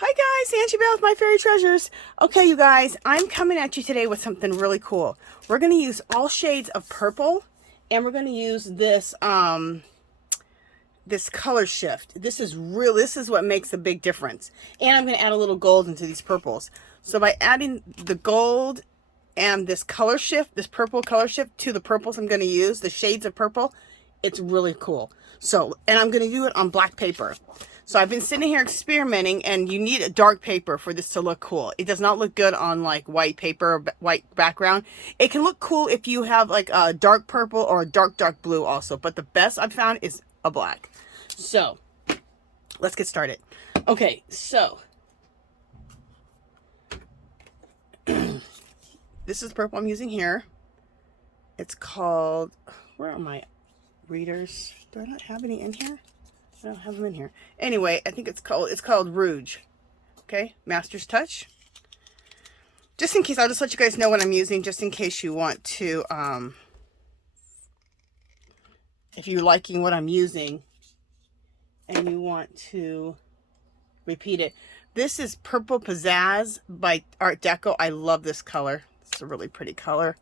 Hi guys, Angie Bell with My Fairy Treasures. Okay, you guys, I'm coming at you today with something really cool. We're going to use all shades of purple, and we're going to use this this color shift. This is what makes a big difference. And I'm going to add a little gold into these purples. So by adding the gold and this color shift, this purple color shift to the purples I'm going to use, the shades of purple, it's really cool. So, and I'm going to do it on black paper. So I've been sitting here experimenting, and you need a dark paper for this to look cool. It does not look good on like white paper or white background. It can look cool if you have like a dark purple or a dark blue also, but the best I've found is a black. So let's get started. Okay, so this is the purple I'm using here. It's called, where are my readers? Do I not have any in here? I don't have them in here. Anyway, I think it's called Rouge. Okay, Master's Touch. Just in case, I'll just let you guys know what I'm using, just in case you want to, if you're liking what I'm using and you want to repeat it. This is Purple Pizzazz by Art Deco. I love this color. It's a really pretty color.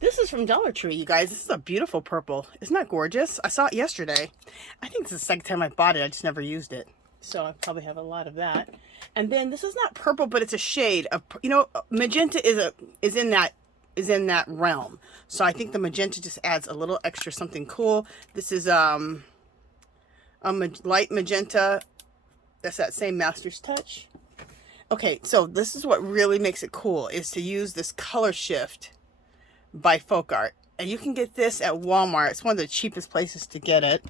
This is from Dollar Tree, you guys. This is a beautiful purple. Isn't that gorgeous? I saw it yesterday. I think this is the second time I bought it. I just never used it. So I probably have a lot of that. And then this is not purple, but it's a shade of, you know, magenta is in that realm. So I think the magenta just adds a little extra something cool. This is a light magenta. That's that same Master's Touch. Okay, so this is what really makes it cool, is to use this color shift by Folk Art. And you can get this at Walmart. It's one of the cheapest places to get it.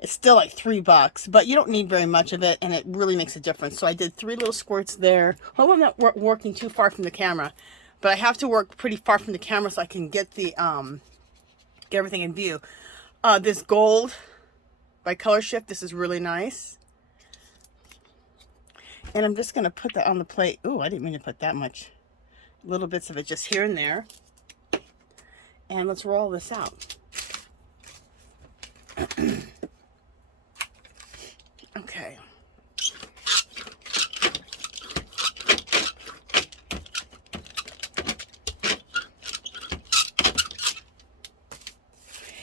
It's still like $3, but you don't need very much of it, and it really makes a difference. So I did 3 little squirts there. Hope I'm not working too far from the camera, but I have to work pretty far from the camera so I can get the get everything in view. This gold by Color Shift, this is really nice. And I'm just going to put that on the plate. Ooh, I didn't mean to put that much. Little bits of it just here and there. And let's roll this out. Okay.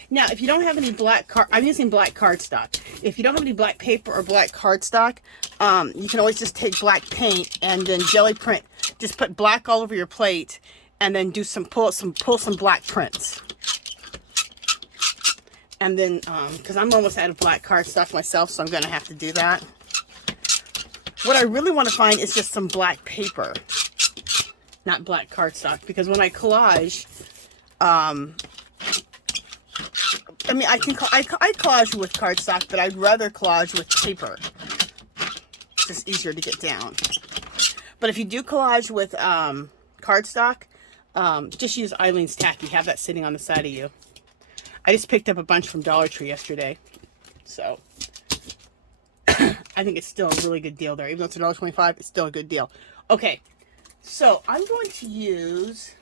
Now, if you don't have any black card, I'm using black cardstock. If you don't have any black paper or black cardstock, you can always just take black paint and then jelly print. Just put black all over your plate, and then do pull some black prints. And then, because I'm almost out of black cardstock myself, so I'm going to have to do that. What I really want to find is just some black paper, not black cardstock, because when I collage, I mean, I collage with cardstock, but I'd rather collage with paper. It's just easier to get down. But if you do collage with cardstock, just use Eileen's tack. You have that sitting on the side of you. I just picked up a bunch from Dollar Tree yesterday, so I think it's still a really good deal there. Even though it's $1.25, it's still a good deal. Okay, so I'm going to use,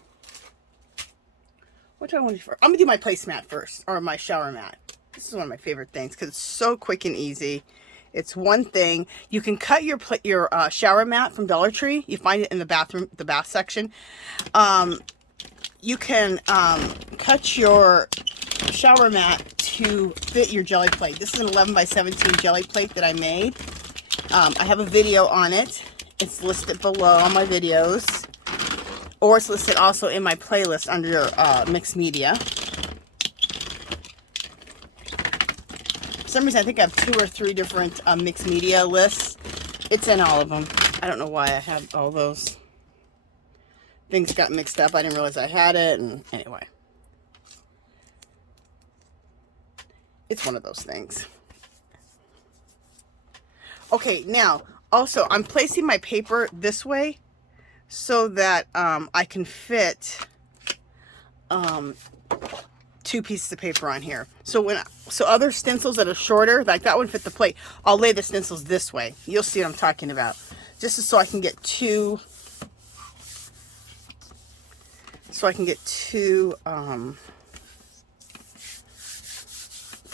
what do I want to do first? I'm going to do my placemat first, or my shower mat. This is one of my favorite things because it's so quick and easy. It's one thing. You can cut your shower mat from Dollar Tree. You find it in the bath section. You can cut your shower mat to fit your jelly plate. This is an 11 by 17 jelly plate that I made. I have a video on it. It's listed below on my videos, or it's listed also in my playlist under mixed media. For some reason, I think I have 2 or 3 different mixed media lists. It's in all of them. I don't know why I have all those. Things got mixed up. I didn't realize I had it, and anyway. It's one of those things. Okay, now, also, I'm placing my paper this way so that I can fit 2 pieces of paper on here. So other stencils that are shorter, like that one fit the plate, I'll lay the stencils this way. You'll see what I'm talking about. Just so I can get two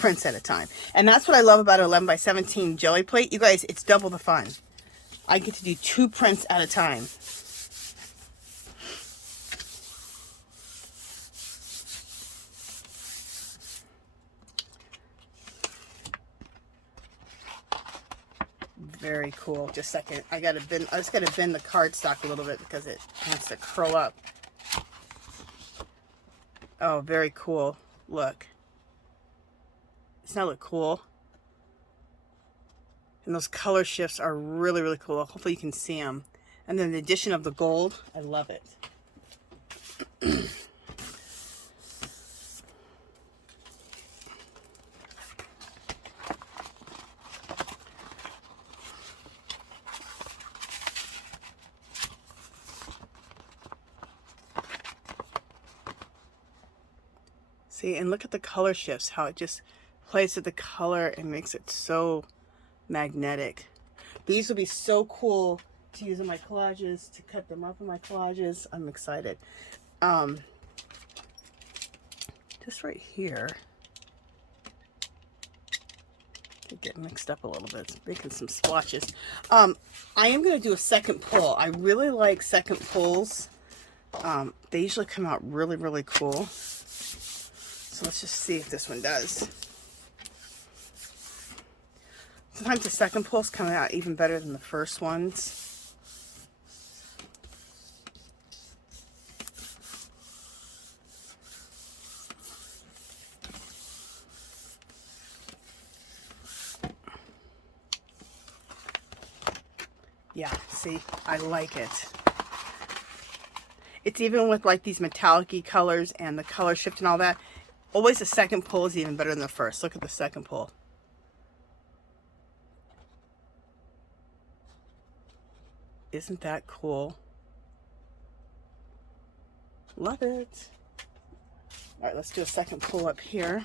prints at a time. And that's what I love about an 11 by 17 jelly plate. You guys, it's double the fun. I get to do 2 prints at a time. Very cool. Just a second. I just gotta bend the cardstock a little bit because it wants to curl up. Oh, very cool. Look. Doesn't that look cool? And those color shifts are really, really cool. Hopefully you can see them. And then the addition of the gold, I love it. See, and look at the color shifts, how it just plays with the color and makes it so magnetic. These will be so cool to use in my collages, to cut them up in my collages. I'm excited. Just right here. Get mixed up a little bit. It's making some splotches. I am going to do a second pull. I really like second pulls. They usually come out really, really cool. So let's just see if this one does. Sometimes the second pulls come out even better than the first ones. Yeah, see, I like it. It's even with like these metallic-y colors and the color shift and all that. Always the second pull is even better than the first. Look at the second pull. Isn't that cool? Love it. All right, let's do a second pull up here.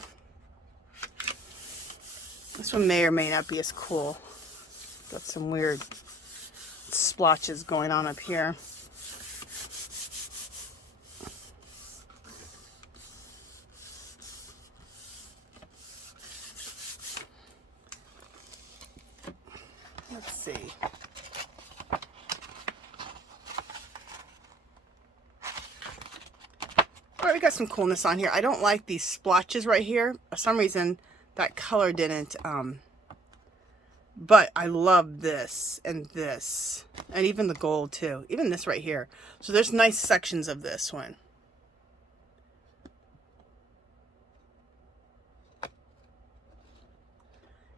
This one may or may not be as cool. Got some weird splotches going on up here. Let's see. All right, we got some coolness on here. I don't like these splotches right here. For some reason, that color didn't, but I love this and even the gold too. Even this right here. So there's nice sections of this one.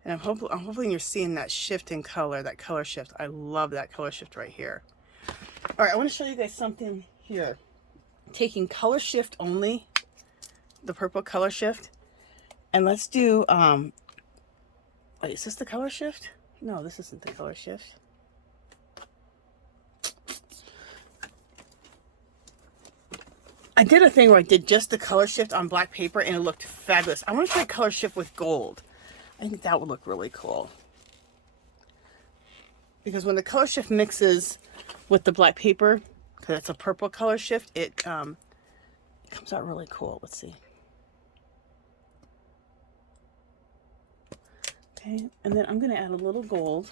And I'm hoping you're seeing that shift in color, that color shift. I love that color shift right here. All right, I want to show you guys something here. Taking color shift only, the purple color shift, and let's do, wait, is this the color shift? No, this isn't the color shift. I did a thing where I did just the color shift on black paper and it looked fabulous. I want to try color shift with gold. I think that would look really cool. Because when the color shift mixes with the black paper, because it's a purple color shift, it comes out really cool. Let's see. Okay, and then I'm going to add a little gold.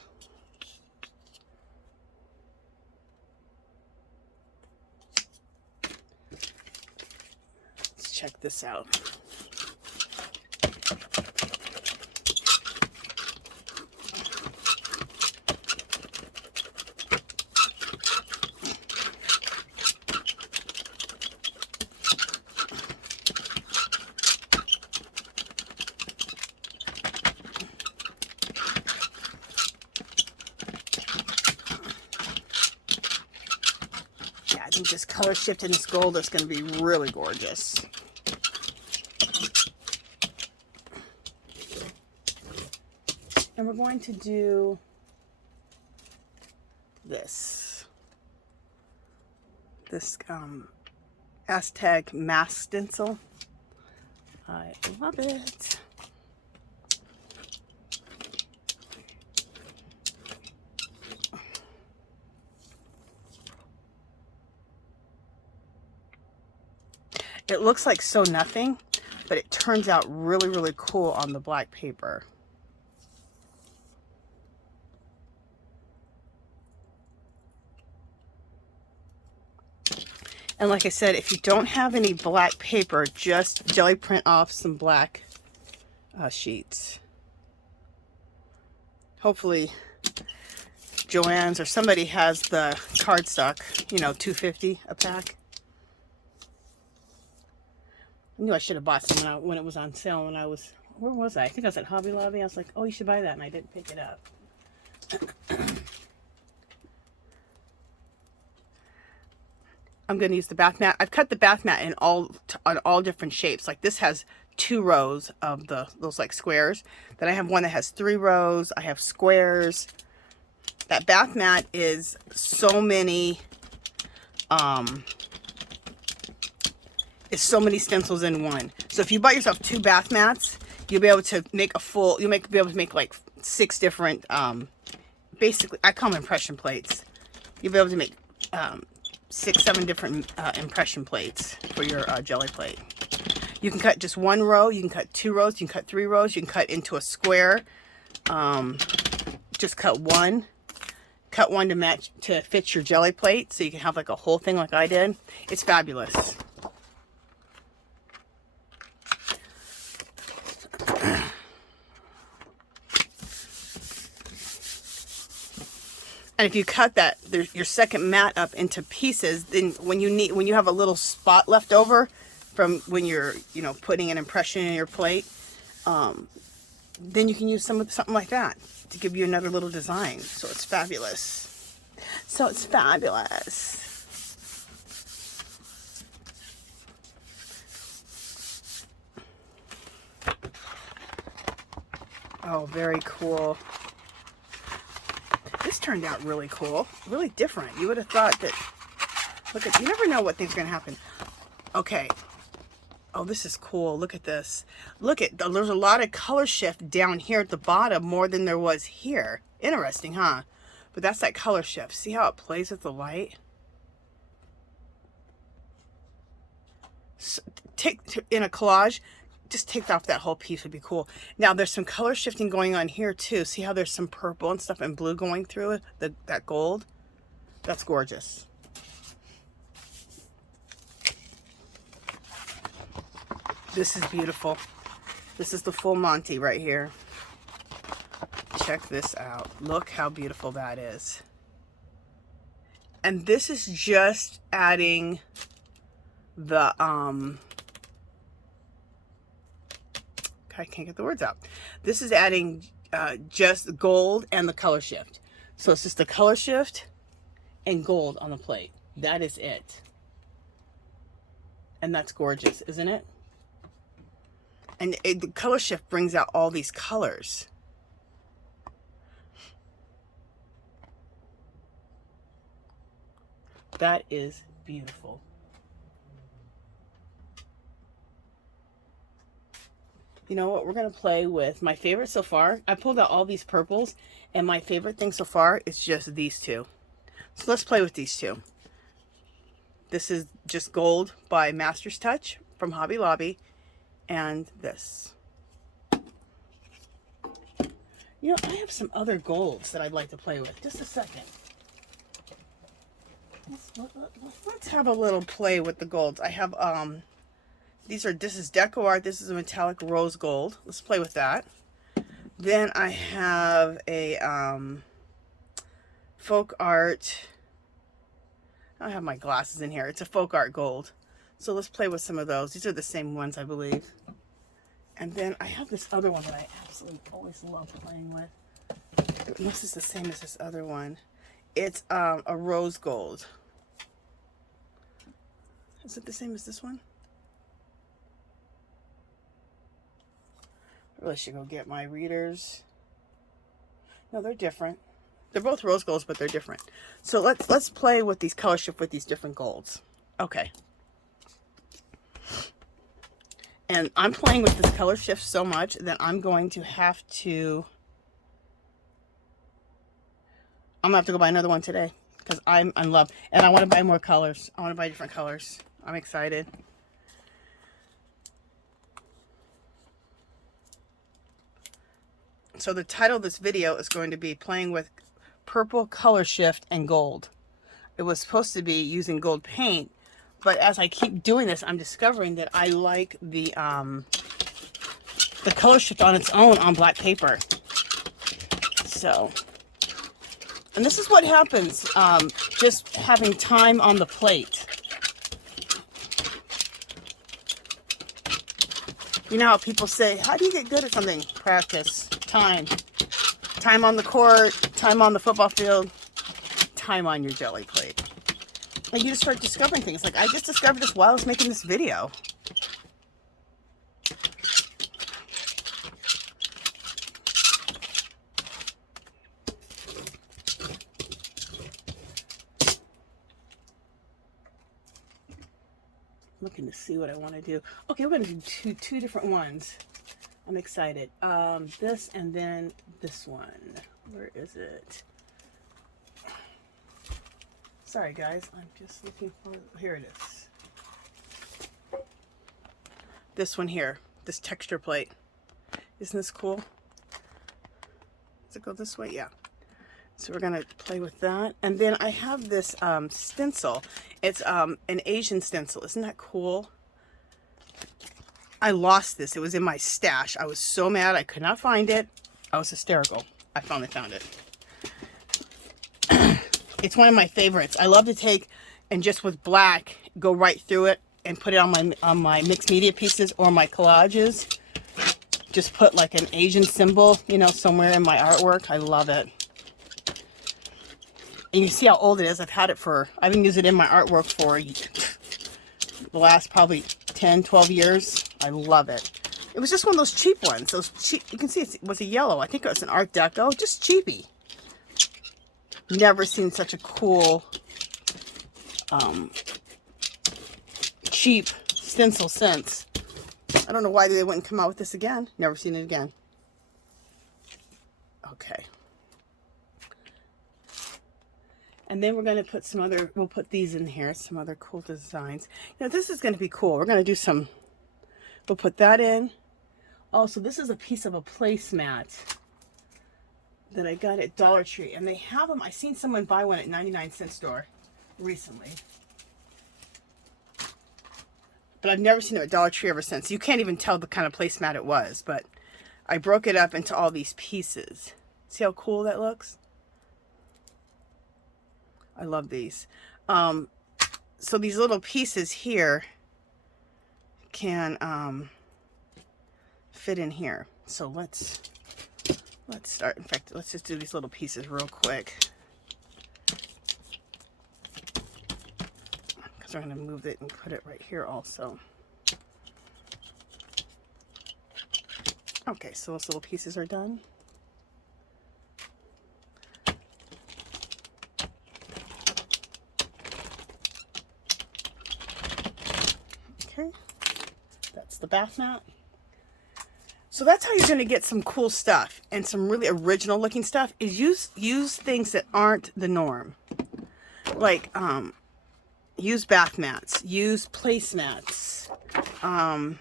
Let's check this out. I think this color shift in this gold is going to be really gorgeous. And we're going to do this Aztec mask stencil. I love it. It looks like so nothing, but it turns out really, really cool on the black paper. And like I said, if you don't have any black paper, just jelly print off some black sheets. Hopefully Joann's or somebody has the cardstock, you know, $2.50 a pack. I knew I should have bought some when it was on sale. When I was, where was I? I think I was at Hobby Lobby. I was like, oh, you should buy that, and I didn't pick it up. I'm going to use the bath mat. I've cut the bath mat in on all different shapes. Like this has 2 rows of those like squares. Then I have one that has 3 rows. I have squares. That bath mat is so many stencils in one. So if you buy yourself 2 bath mats, you'll be able to make a full, be able to make like 6 different basically I call them impression plates. You'll be able to make 6, 7 different impression plates for your jelly plate. You can cut just 1 row, you can cut 2 rows, you can cut 3 rows, you can cut into a square. Just cut one to match to fit your jelly plate, so you can have like a whole thing like I did. It's fabulous. And if you cut your second mat up into pieces, then when you have a little spot left over from when you're, you know, putting an impression in your plate, then you can use something like that to give you another little design. So it's fabulous. So it's fabulous. Oh, very cool. This turned out really cool, really different. You would have thought that, look at, you never know what things are going to happen. Okay. Oh, this is cool. Look at this. Look at, there's a lot of color shift down here at the bottom more than there was here. Interesting, huh? But that's that color shift. See how it plays with the light? So, in a collage, just take off that whole piece would be cool. Now there's some color shifting going on here too. See how there's some purple and stuff and blue going through it? That gold? That's gorgeous. This is beautiful. This is the full Monty right here. Check this out. Look how beautiful that is. And this is just adding the I can't get the words out. This is adding just gold and the color shift. So it's just the color shift and gold on the plate. That is it. And that's gorgeous, isn't it? And the color shift brings out all these colors. That is beautiful. You know what, we're going to play with my favorite so far. I pulled out all these purples, and my favorite thing so far is just these 2. So let's play with these 2. This is just gold by Master's Touch from Hobby Lobby, and this. You know, I have some other golds that I'd like to play with. Just a second. Let's have a little play with the golds. I have, this is Deco Art. This is a metallic rose gold. Let's play with that. Then I have a folk art. I don't have my glasses in here. It's a folk art gold. So let's play with some of those. These are the same ones, I believe. And then I have this other one that I absolutely always love playing with. This is the same as this other one. It's a rose gold. Is it the same as this one? I really should go get my readers. No, they're different. They're both rose golds, but they're different. So let's play with these color shift with these different golds. Okay. And I'm playing with this color shift so much that I'm going to have to go buy another one today because I'm in love. And I want to buy more colors. I want to buy different colors. I'm excited. So the title of this video is going to be playing with purple color shift and gold. It was supposed to be using gold paint, but as I keep doing this, I'm discovering that I like the color shift on its own on black paper. So, and this is what happens, just having time on the plate. You know how people say, how do you get good at something? Practice, time. Time on the court, time on the football field, time on your jelly plate. And you just start discovering things. Like, I just discovered this while I was making this video. Looking to see what I want to do. Okay, we're going to do two different ones. I'm excited. This and then this one. Where is it? Sorry guys, I'm just looking for, here it is. This one here, this texture plate. Isn't this cool? Does it go this way? Yeah. So we're gonna play with that. And then I have this stencil. It's an Asian stencil. Isn't that cool? I lost this. It was in my stash. I was so mad I could not find it. I was hysterical. I finally found it. It's one of my favorites. I love to take and just with black go right through it and put it on my mixed media pieces or my collages. Just put like an Asian symbol, you know, somewhere in my artwork. I love it. And you see how old it is. I've been using it in my artwork for the last probably 10, 12 years. I love it. It was just one of those cheap ones. Those cheap, you can see it was a yellow. I think it was an Art Deco, just cheapy. Never seen such a cool, cheap stencil since. I don't know why they wouldn't come out with this again. Never seen it again. Okay. And then we're going to put some other, we'll put these in here, some other cool designs. Now this is going to be cool. We're going to do some, we'll put that in. Also, this is a piece of a placemat that I got at Dollar Tree. And they have them, I seen someone buy one at 99-cent store recently. But I've never seen it at Dollar Tree ever since. You can't even tell the kind of placemat it was. But I broke it up into all these pieces. See how cool that looks? I love these. So these little pieces here can fit in here. So let's start. In fact, let's just do these little pieces real quick. Because we're going to move it and put it right here also. Okay, so those little pieces are done. Okay, that's the bath mat. So that's how you're going to get some cool stuff and some really original looking stuff is use things that aren't the norm. Like use bath mats, use placemats. I'm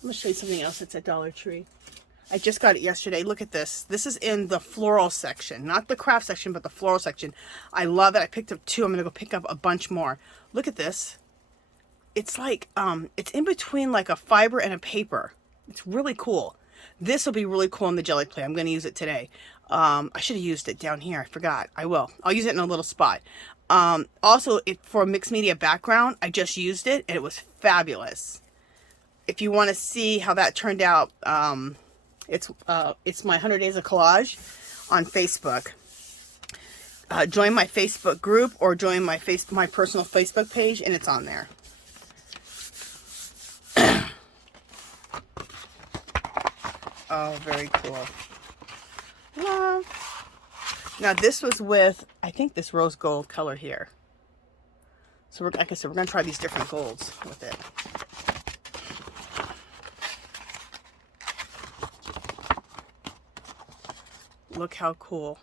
going to show you something else that's at Dollar Tree. I just got it yesterday. Look at this. This is in the floral section, not the craft section, but the floral section. I love it. I picked up 2. I'm going to go pick up a bunch more. Look at this. It's like, it's in between like a fiber and a paper. It's really cool. This will be really cool in the jelly plate. I'm going to use it today. I should have used it down here. I forgot. I will. I'll use it in a little spot. Also, for a mixed media background, I just used it and it was fabulous. If you want to see how that turned out, it's my 100 Days of Collage on Facebook. Join my Facebook group or join my personal Facebook page, and it's on there. Oh, very cool. Love. Now this was with, I think, this rose gold color here. So like I said, we're going to try these different golds with it. Look how cool.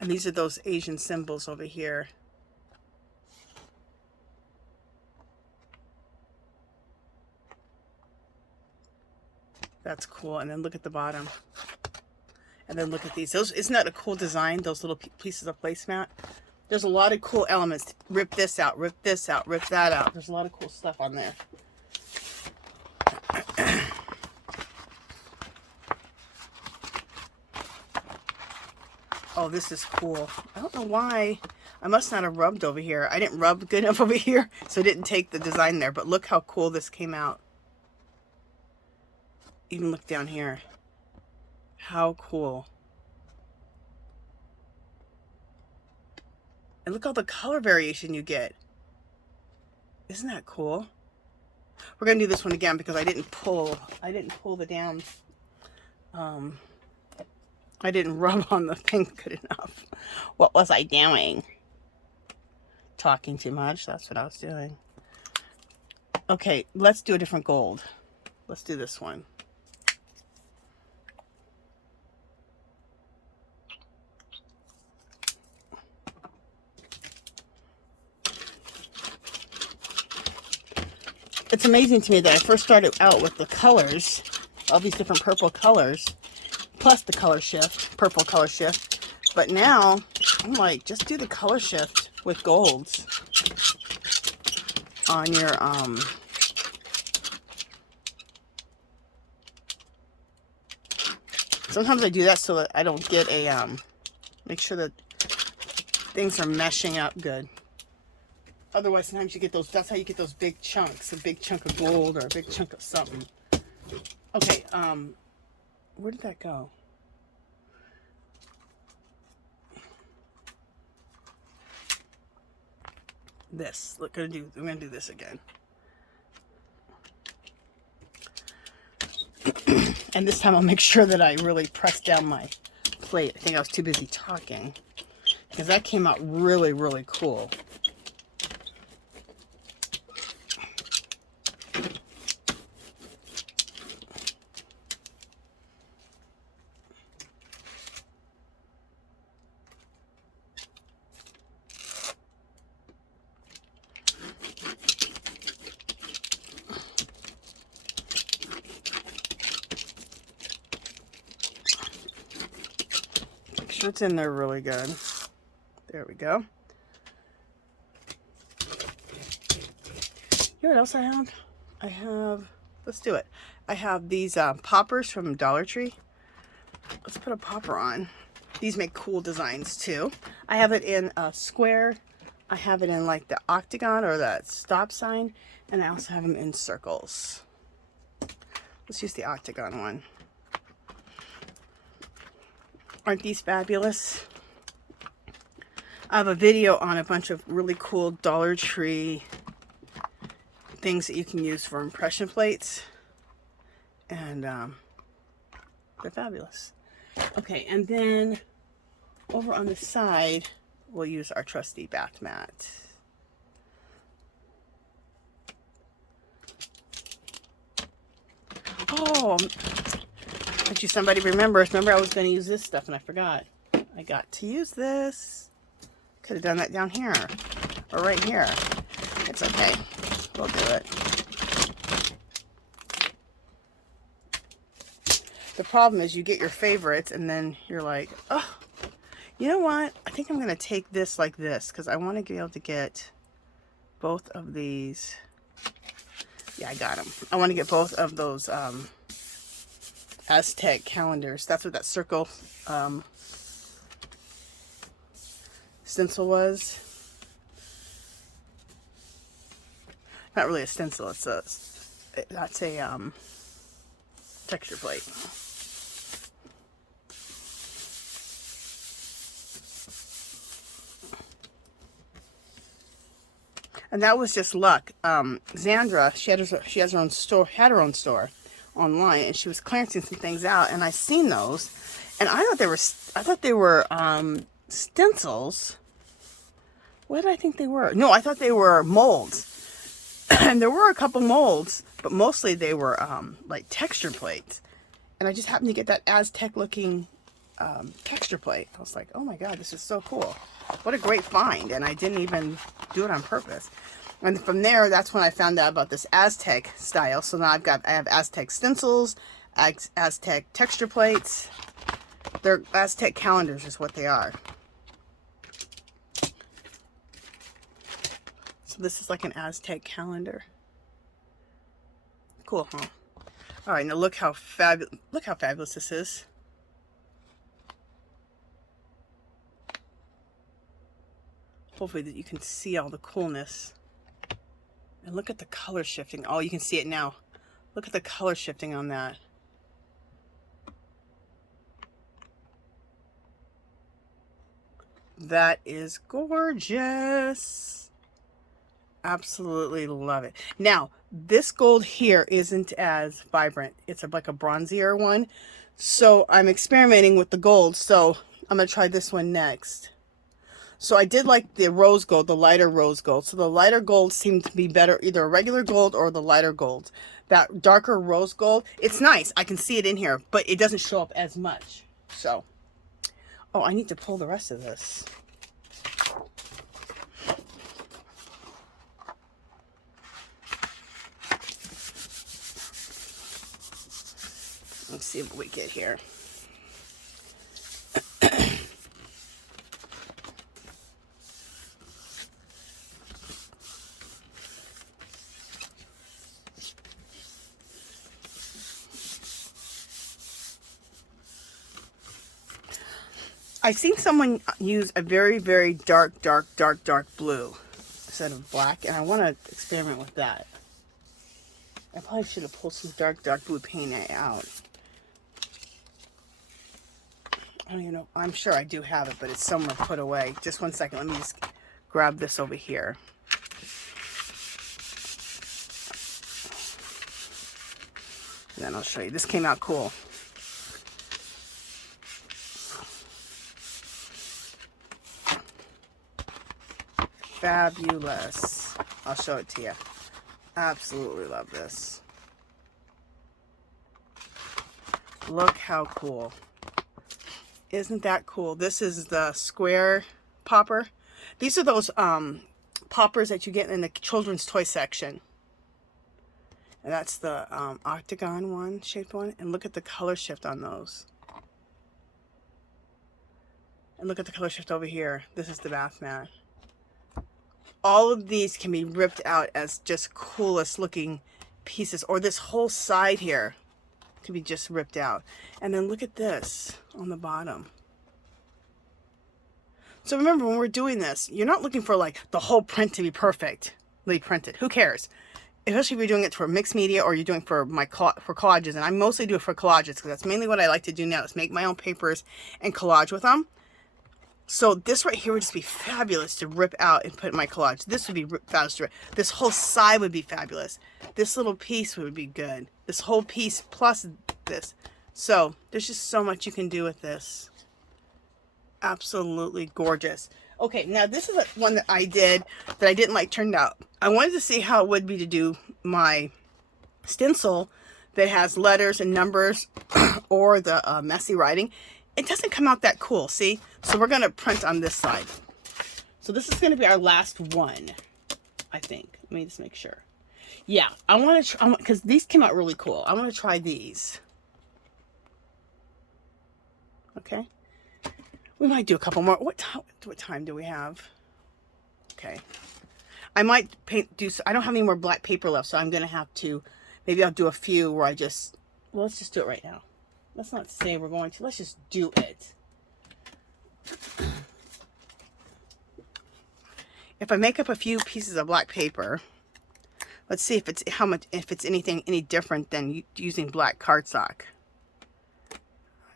And these are those Asian symbols over here. That's cool. And then look at the bottom. And then look at these. Those, isn't that a cool design? Those little pieces of placemat. There's a lot of cool elements. Rip this out, rip this out, rip that out. There's a lot of cool stuff on there. Oh, this is cool. I don't know why. I must not have rubbed over here. I didn't rub good enough over here, so I didn't take the design there. But look how cool this came out. Even look down here. How cool. And look all the color variation you get. Isn't that cool? We're gonna do this one again because I didn't pull the damn I didn't rub on the thing good enough. What was I doing? Talking too much. That's what I was doing. Okay, let's do a different gold. Let's do this one. It's amazing to me that I first started out with the colors, all these different purple colors, plus the color shift, purple color shift. But now, I'm like, just do the color shift with golds on your, sometimes I do that so that I don't get a, make sure that things are meshing up good. Otherwise, sometimes you get those, that's how you get those big chunks, a big chunk of gold or a big chunk of something. Okay, where did that go? This, look, we're gonna do this again. And this time I'll make sure that I really press down my plate. I think I was too busy talking because that came out really, really cool. It's in there really good. There we go. You know what else I have? I have, let's do it. I have these poppers from Dollar Tree. Let's put a popper on. These make cool designs too. I have it in a square. I have it in like the octagon or that stop sign. And I also have them in circles. Let's use the octagon one. Aren't these fabulous? I have a video on a bunch of really cool Dollar Tree things that you can use for impression plates. And they're fabulous. Okay, and then over on the side, we'll use our trusty bath mat. Oh, bet you somebody remembers. Remember I was going to use this stuff and I forgot. I got to use this. Could have done that down here or right here. It's okay. We'll do it. The problem is you get your favorites and then you're like, oh, you know what? I think I'm going to take this like this because I want to be able to get both of these. Yeah, I got them. I want to get both of those Aztec calendars. That's what that circle stencil was. Not really a stencil. It's a that's a texture plate. And that was just luck. Xandra, she has her own store, had her own store online, and she was clearancing some things out, and I seen those, and I thought they were stencils. What did I think they were? No, I thought they were molds. And there were a couple molds, but mostly they were like texture plates. And I just happened to get that Aztec looking texture plate. I was like, oh my god, this is so cool. What a great find. And I didn't even do it on purpose. And from there, that's when I found out about this Aztec style. So now I have Aztec stencils, Aztec texture plates. They're Aztec calendars is what they are. So this is like an Aztec calendar. Cool, huh? All right, now look how fabulous this is. Hopefully that you can see all the coolness. And look at the color shifting. Oh, you can see it now. Look at the color shifting on that. That is gorgeous. Absolutely love it. Now, this gold here isn't as vibrant. It's like a bronzier one. So I'm experimenting with the gold. So I'm going to try this one next. So I did like the rose gold, the lighter rose gold. So the lighter gold seemed to be better, either a regular gold or the lighter gold. That darker rose gold, it's nice. I can see it in here, but it doesn't show up as much. So, oh, I need to pull the rest of this. Let's see what we get here. I've seen someone use a very, very dark blue instead of black, and I want to experiment with that. I probably should have pulled some dark blue paint out. I don't even know. I'm sure I do have it, but it's somewhere put away. Just one second. Let me just grab this over here. And then I'll show you. This came out cool. Fabulous. I'll show it to you. Absolutely love this. Look how cool. Isn't that cool? This is the square popper. These are those poppers that you get in the children's toy section. And that's the octagon one, shaped one. And look at the color shift on those. And look at the color shift over here. This is the bath mat. All of these can be ripped out as just coolest looking pieces, or this whole side here could be just ripped out. And then look at this on the bottom. So remember, when we're doing this, you're not looking for like the whole print to be perfectly printed. Who cares? Especially if you're doing it for mixed media or you're doing for for collages. And I mostly do it for collages because that's mainly what I like to do now, is make my own papers and collage with them. So this right here would just be fabulous to rip out and put in my collage. This would be fabulous to rip. This whole side would be fabulous. This little piece would be good. This whole piece plus this. So there's just so much you can do with this. Absolutely gorgeous. Okay, now this is one that I did that I didn't like turned out. I wanted to see how it would be to do my stencil that has letters and numbers or the messy writing. It doesn't come out that cool, see? So we're going to print on this side. So this is going to be our last one, I think. Let me just make sure. Yeah, I want to try, because these came out really cool. I want to try these. Okay. We might do a couple more. What time do we have? Okay. I might I don't have any more black paper left, so I'm going to have to, maybe I'll do a few where I just, well, let's just do it right now. Let's not say we're going to. Let's just do it. If I make up a few pieces of black paper, let's see if it's anything any different than using black cardstock.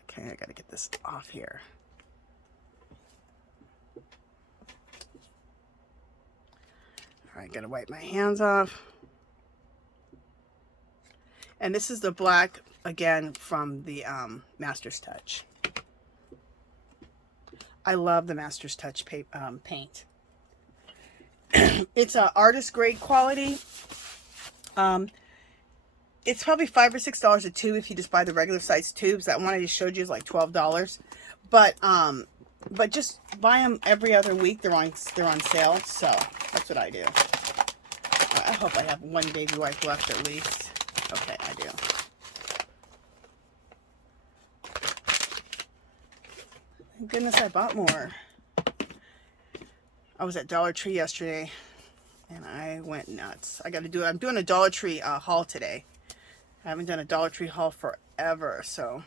Okay, I gotta get this off here. All right, gotta wipe my hands off. And this is the black, again, from the Master's Touch. I love the Master's Touch paint. It's a artist grade quality. It's probably $5 or $6 a tube if you just buy the regular size tubes. That one I just showed you is like $12. But just buy them every other week. They're on sale, so that's what I do. I hope I have one baby wipe left at least. Okay, I do. Thank goodness I bought more. I was at Dollar Tree yesterday and I went nuts. I got to do it. I'm doing a Dollar Tree haul today. I haven't done a Dollar Tree haul forever, so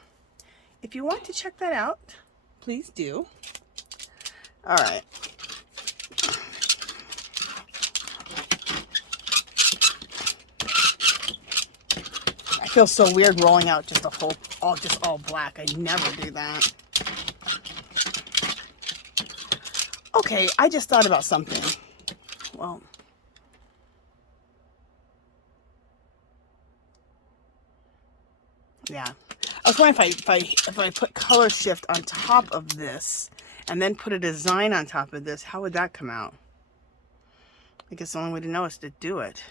if you want to check that out, please do. All right. I feel so weird rolling out just a whole, all black. I never do that. Okay, I just thought about something. Well, yeah. I was wondering if I put color shift on top of this and then put a design on top of this, how would that come out? I guess the only way to know is to do it.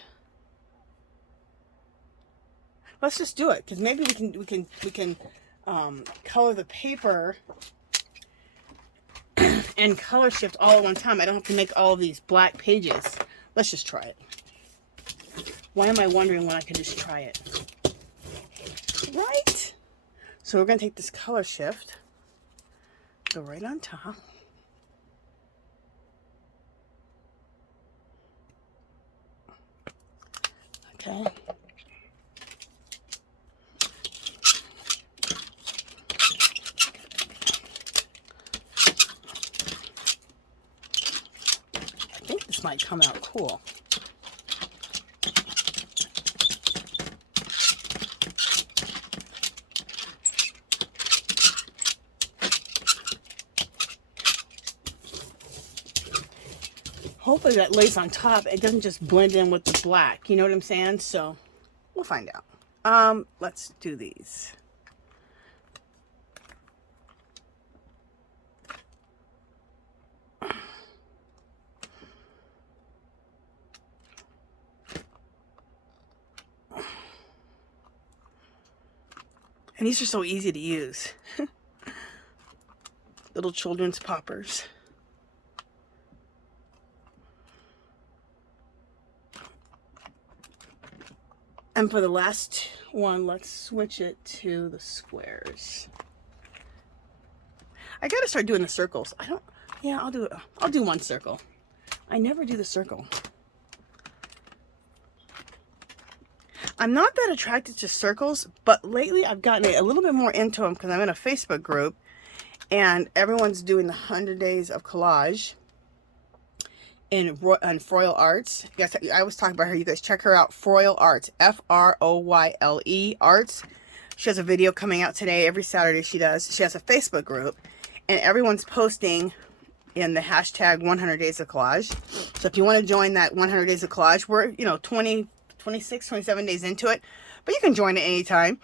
Let's just do it, because maybe we can color the paper and color shift all at one time. I don't have to make all of these black pages. Let's just try it. Why am I wondering when I can just try it? Right? So we're going to take this color shift, go right on top. Okay. I think this might come out cool. Hopefully that lays on top. It doesn't just blend in with the black. You know what I'm saying? So we'll find out. Let's do these. And these are so easy to use. Little children's poppers. And for the last one, let's switch it to the squares. I gotta start doing the circles. Yeah, I'll do one circle. I never do the circle. I'm not that attracted to circles, but lately I've gotten a little bit more into them because I'm in a Facebook group and everyone's doing the 100 days of collage in Froyle Arts. Yes, I always talk about her. You guys check her out. Froyle Arts, F-R-O-Y-L-E Arts. She has a video coming out today. Every Saturday she does. She has a Facebook group and everyone's posting in the hashtag 100 days of collage. So if you want to join that 100 days of collage, we're 26, 27 days into it, but you can join at any time.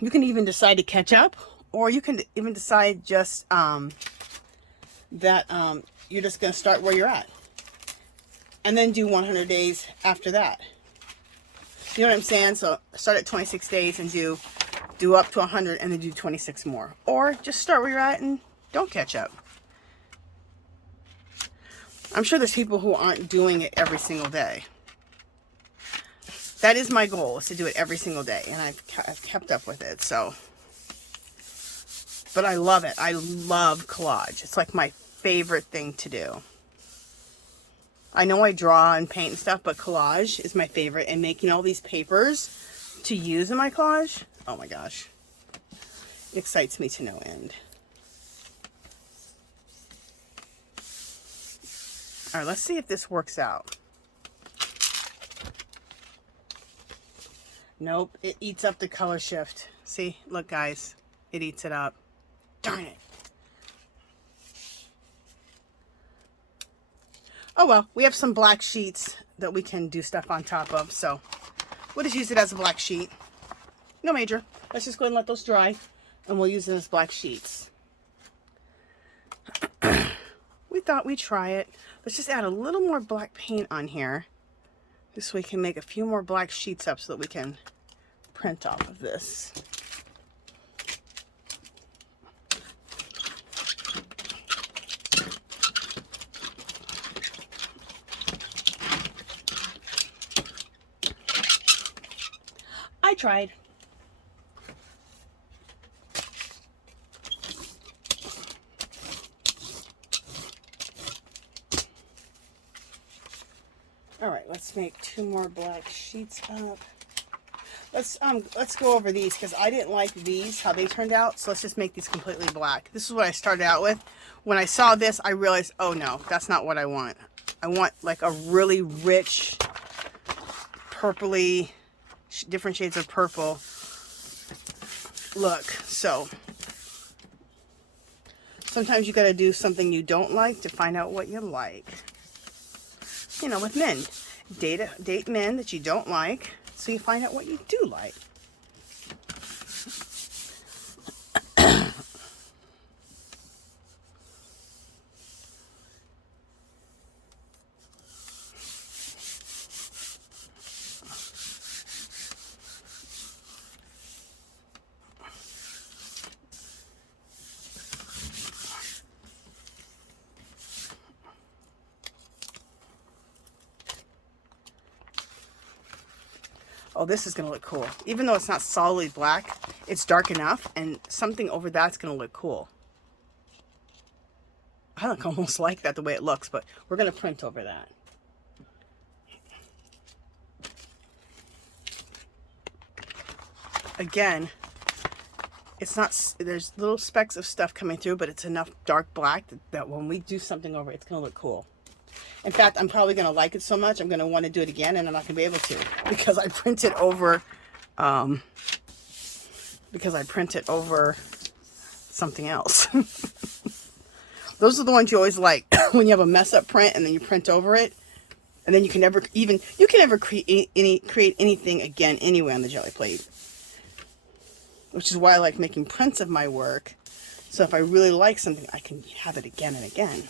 You can even decide to catch up, or you can even decide just that you're just going to start where you're at and then do 100 days after that. You know what I'm saying? So start at 26 days and do up to 100 and then do 26 more, or just start where you're at and don't catch up. I'm sure there's people who aren't doing it every single day. That is my goal, is to do it every single day, and I've kept up with it, so. But I love it. I love collage. It's like my favorite thing to do. I know I draw and paint and stuff, but collage is my favorite, and making all these papers to use in my collage, oh my gosh. It excites me to no end. All right, let's see if this works out. Nope, it eats up the color shift. See, look guys, it eats it up. Darn it. Oh well, we have some black sheets that we can do stuff on top of, so we'll just use it as a black sheet. No major. Let's just go ahead and let those dry, and we'll use it as black sheets. We thought we'd try it. Let's just add a little more black paint on here. This way we can make a few more black sheets up so that we can print off of this. I tried. let's make 2 more black sheets up. Let's go over these because I didn't like these, how they turned out. So let's just make these completely black. This is what I started out with. When I saw this, I realized, oh no, that's not what I want. I want like a really rich, purpley, different shades of purple look. So sometimes you got to do something you don't like to find out what you like. You know, with men, date men that you don't like, so you find out what you do like. Oh, this is going to look cool. Even though it's not solidly black, it's dark enough, and something over that's going to look cool. I don't almost like that the way it looks, but we're going to print over that. Again, it's not, there's little specks of stuff coming through, but it's enough dark black that when we do something over it, it's going to look cool. In fact, I'm probably going to like it so much, I'm going to want to do it again, and I'm not going to be able to because I print it over, something else. Those are the ones you always like when you have a mess up print and then you print over it, and then you can never create anything again anyway on the Gelli plate. Which is why I like making prints of my work. So if I really like something, I can have it again and again.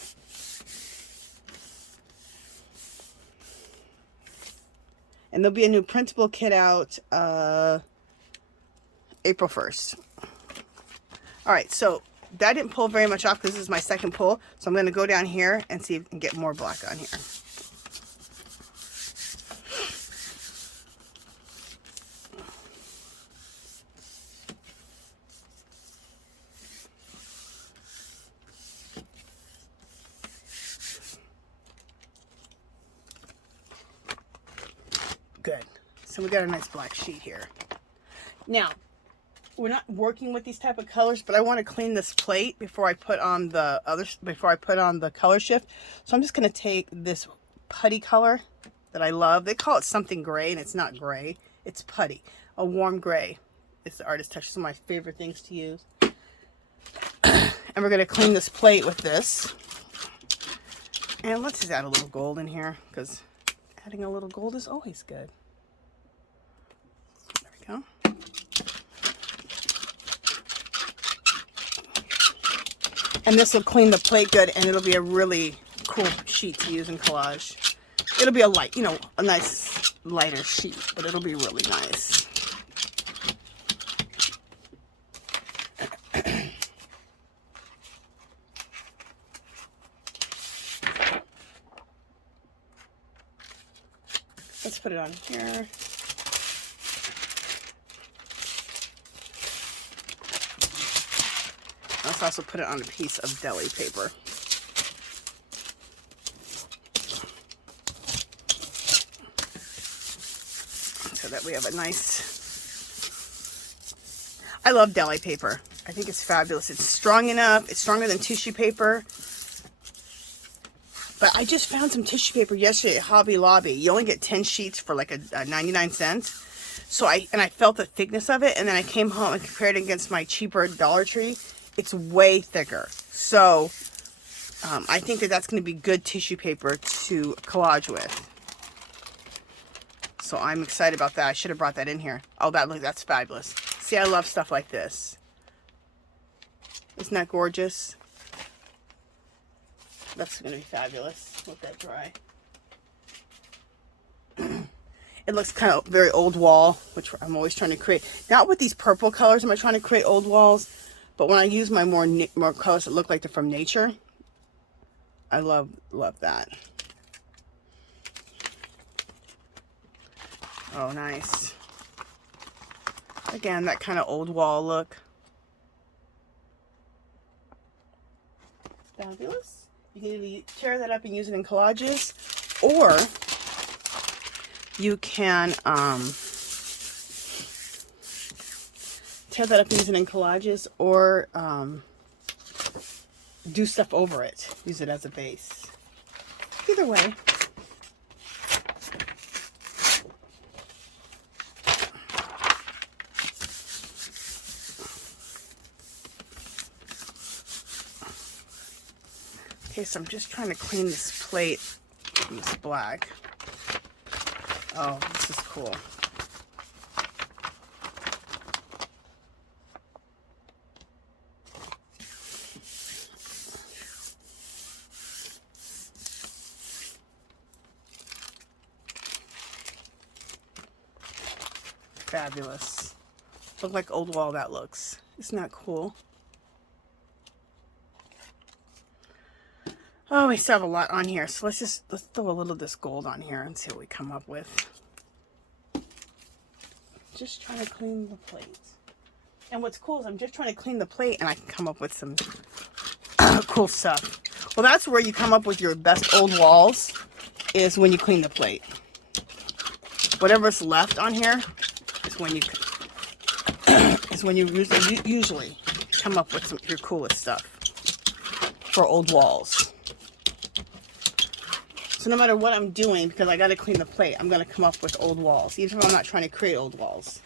And there'll be a new printable kit out April 1st. All right, so that didn't pull very much off because this is my second pull. So I'm going to go down here and see if I can get more black on here. Good. So we got a nice black sheet here. Now, we're not working with these type of colors, but I want to clean this plate before I put on the color shift. So I'm just going to take this putty color that I love. They call it something gray, and it's not gray. It's putty. A warm gray. It's the Artist Touch. It's one of my favorite things to use. And we're going to clean this plate with this. And let's just add a little gold in here, because adding a little gold is always good. There we go. And this will clean the plate good, and it'll be a really cool sheet to use in collage. It'll be a light, you know, a nice lighter sheet, but it'll be really nice. Let's put it on here. Let's also put it on a piece of deli paper. So that we have a nice... I love deli paper. I think it's fabulous. It's strong enough. It's stronger than tissue paper. But I just found some tissue paper yesterday at Hobby Lobby. You only get 10 sheets for like a 99 cents. So I felt the thickness of it, and then I came home and compared it against my cheaper Dollar Tree. It's way thicker. So I think that that's going to be good tissue paper to collage with. So I'm excited about that. I should have brought that in here. Oh, that's fabulous. See, I love stuff like this. Isn't that gorgeous? That's going to be fabulous. Let that dry. It looks kind of very old wall, which I'm always trying to create. Not with these purple colors am I trying to create old walls, but when I use my more colors that look like they're from nature, I love that. Oh, nice. Again, that kind of old wall look. Fabulous. You can either tear that up and use it in collages, or you can tear that up and use it in collages, or do stuff over it. Use it as a base. Either way. Okay, so I'm just trying to clean this plate from this black. Oh, this is cool. Fabulous. Look like old wall that looks. Isn't that cool? Oh, we still have a lot on here, so let's throw a little of this gold on here and see what we come up with. Just trying to clean the plate. And what's cool is I'm just trying to clean the plate and I can come up with some cool stuff. Well, that's where you come up with your best old walls, is when you clean the plate. Whatever's left on here is when you usually come up with your coolest stuff for old walls. So no matter what I'm doing, because I got to clean the plate, I'm going to come up with old walls, even if I'm not trying to create old walls.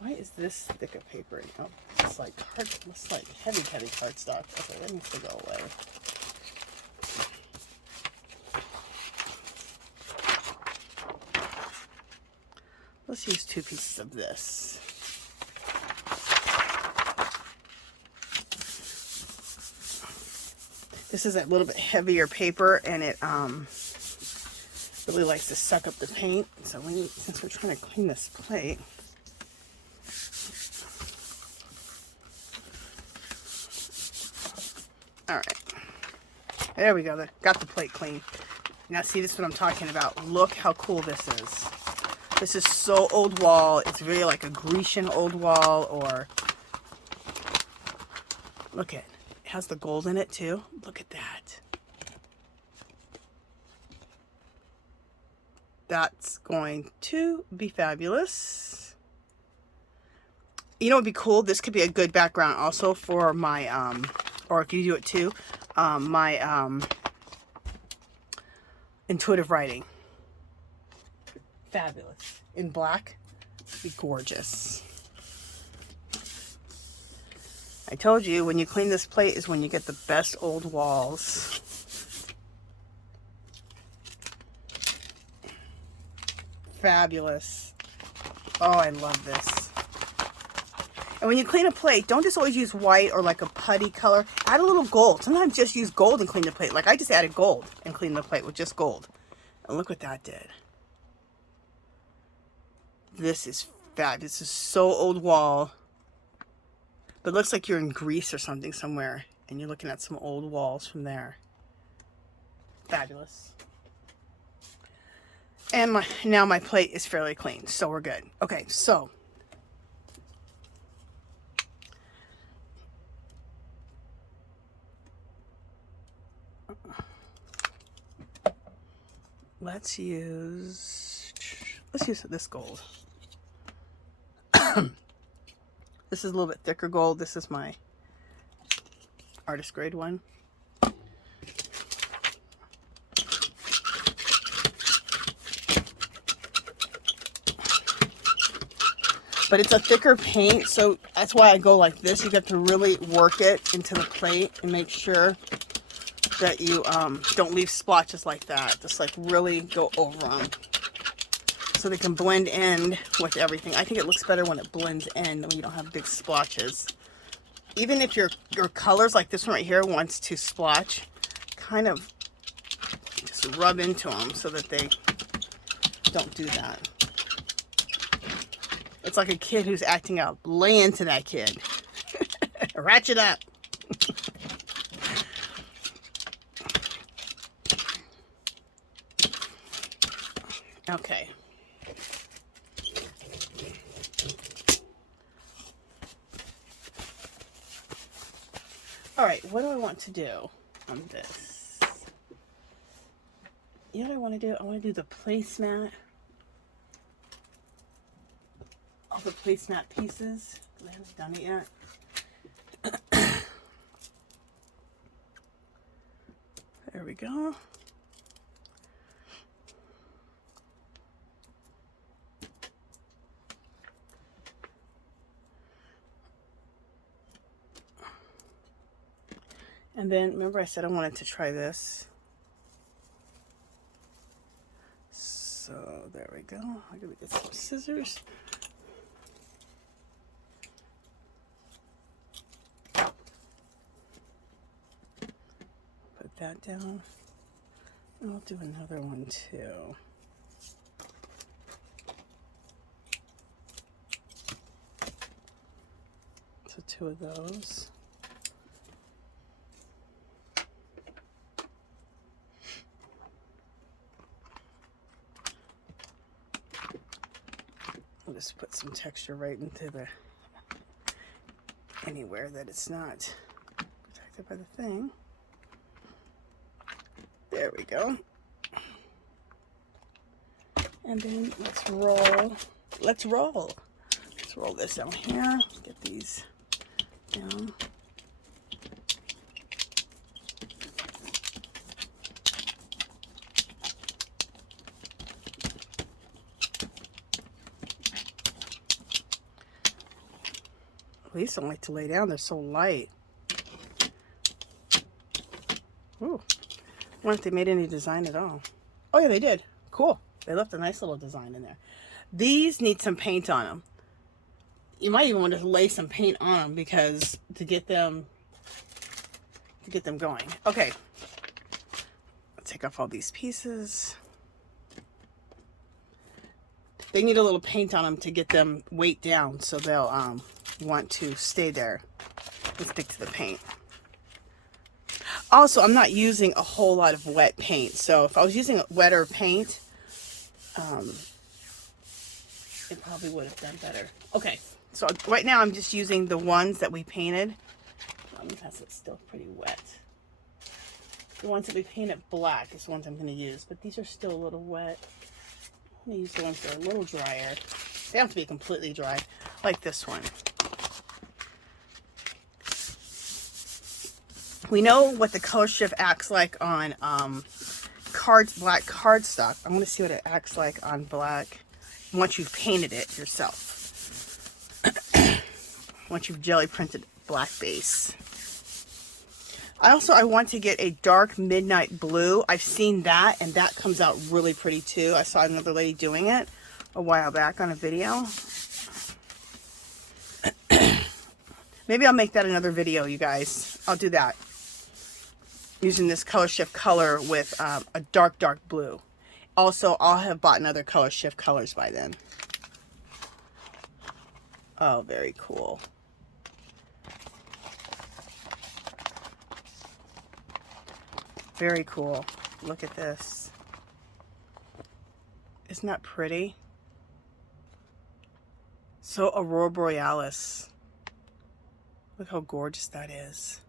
Why is this thick of paper? Oh, it's like heavy cardstock. Okay, that needs to go away. Let's use 2 pieces of this. This is a little bit heavier paper, and it really likes to suck up the paint. So since we're trying to clean this plate, all right, there we go. Got the plate clean. Now see, this is what I'm talking about. Look how cool this is. This is so old wall. It's very like a Grecian old wall, or look at it. It has the gold in it too. Look at that. That's going to be fabulous. You know what would be cool? This could be a good background also for my, or if you do it too, my intuitive writing. Fabulous. In black, it'd be gorgeous. I told you, when you clean this plate is when you get the best old walls. Fabulous. Oh, I love this. And when you clean a plate, don't just always use white or like a putty color. Add a little gold. Sometimes just use gold and clean the plate. Like I just added gold and cleaned the plate with just gold. And look what that did. This is fabulous. This is so old wall. But it looks like you're in Greece or something somewhere, and you're looking at some old walls from there. Fabulous. And now my plate is fairly clean, so we're good. Okay, so let's use this gold. This is a little bit thicker gold. This is my artist grade one. But it's a thicker paint, so that's why I go like this. You got to really work it into the plate and make sure that you don't leave splotches like that. Just like really go over them so they can blend in with everything. I think it looks better when it blends in, when you don't have big splotches. Even if your colors, like this one right here, wants to splotch, kind of just rub into them so that they don't do that. It's like a kid who's acting out. Lay into that kid. Ratchet up. Okay. All right, what do I want to do on this? You know what I want to do? I want to do the placemat. All the placemat pieces. I haven't done it yet. There we go. And then, remember I said I wanted to try this. So, there we go. I'm going to get some scissors. Put that down. And I'll do another one too. So 2 of those. I'll just put some texture right into the anywhere that it's not protected by the thing. There we go. And then let's roll. Let's roll. Let's roll this down here. Get these down. These don't like to lay down. They're so light. Ooh. I wonder if they made any design at all. Oh yeah, they did. Cool. They left a nice little design in there. These need some paint on them. You might even want to lay some paint on them because to get them going. Okay. Let's take off all these pieces. They need a little paint on them to get them weight down so they'll want to stay there and stick to the paint. Also, I'm not using a whole lot of wet paint, so if I was using wetter paint, it probably would have done better. Okay, so right now I'm just using the ones that we painted. Because it's still pretty wet. The ones that we painted black is the ones I'm going to use, but these are still a little wet. I'm going to use the ones that are a little drier. They don't have to be completely dry, like this one. We know what the color shift acts like on black cardstock. I want to see what it acts like on black once you've painted it yourself. Once you've jelly printed black base. I want to get a dark midnight blue. I've seen that, and that comes out really pretty too. I saw another lady doing it a while back on a video. Maybe I'll make that another video, you guys. I'll do that. Using this color shift color with a dark blue. Also, I'll have bought another color shift colors by then. Oh, very cool. Very cool. Look at this. Isn't that pretty? So Aurora Borealis. Look how gorgeous that is.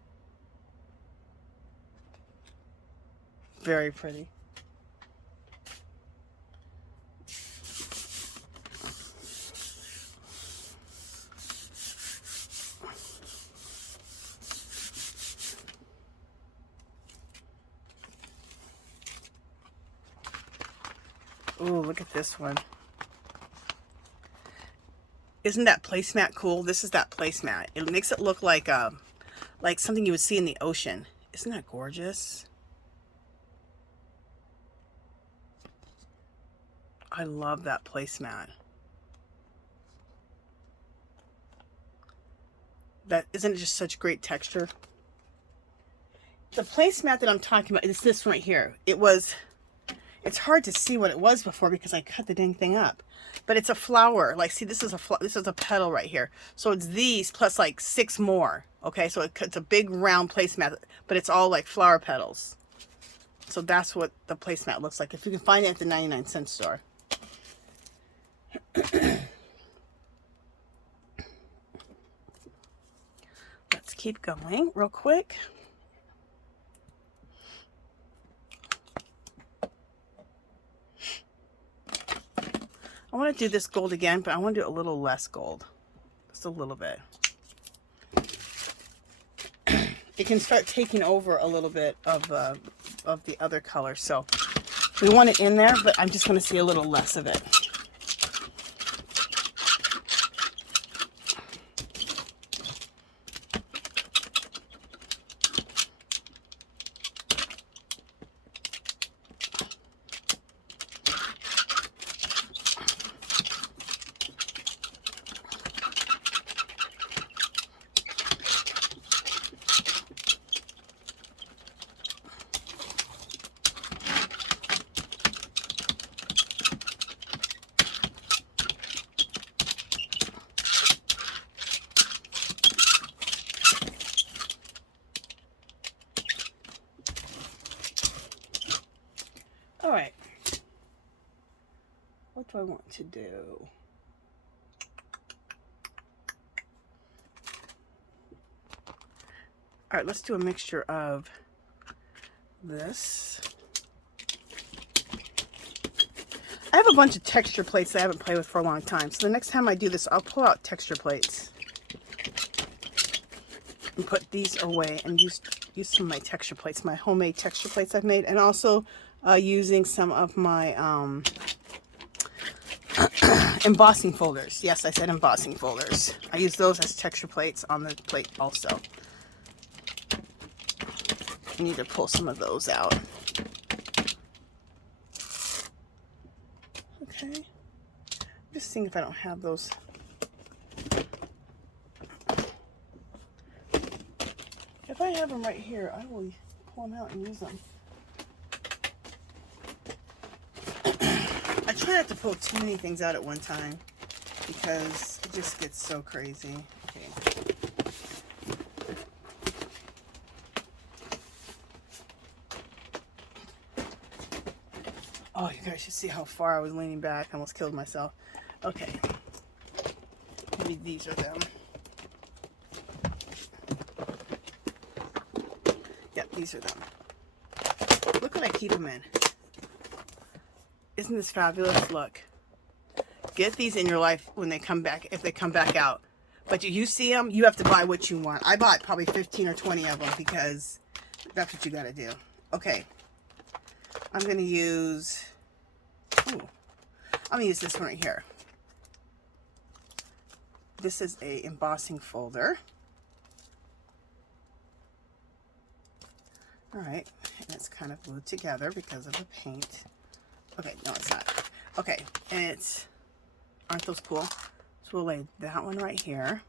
Very pretty. Ooh, look at this one. Isn't that placemat cool? This is that placemat. It makes it look like something you would see in the ocean. Isn't that gorgeous? I love that placemat. Isn't it just such great texture? The placemat that I'm talking about is this right here. It's hard to see what it was before because I cut the dang thing up. But it's a flower. Like, see, this is a petal right here. So it's these plus like 6 more. Okay, so it's a big round placemat, but it's all like flower petals. So that's what the placemat looks like. If you can find it at the 99-cent store. Let's keep going real quick. I want to do this gold again, but I want to do a little less gold. Just a little bit. It can start taking over a little bit of the other color. So we want it in there, but I'm just going to see a little less of it. All right, what do I want to do? All right, let's do a mixture of this. I have a bunch of texture plates that I haven't played with for a long time. So the next time I do this, I'll pull out texture plates and put these away and use some of my texture plates, my homemade texture plates I've made, and also using some of my embossing folders. Yes, I said embossing folders. I use those as texture plates on the plate also. I need to pull some of those out. Okay. Just seeing if I don't have those. If I have them right here, I will pull them out and use them. I try not to pull too many things out at one time because it just gets so crazy. Okay. Oh, you guys should see how far I was leaning back. I almost killed myself. Okay. Maybe these are them. Yep, these are them. Look what I keep them in. Isn't this fabulous? Look. Get these in your life when they come back, if they come back out. But you see them, you have to buy what you want. I bought probably 15 or 20 of them because that's what you got to do. Okay. I'm going to use, I'm going to use this one right here. This is a embossing folder. All right, and it's kind of glued together because of the paint. Okay, no, it's not. Okay, and it's, aren't those cool? So we'll lay that one right here.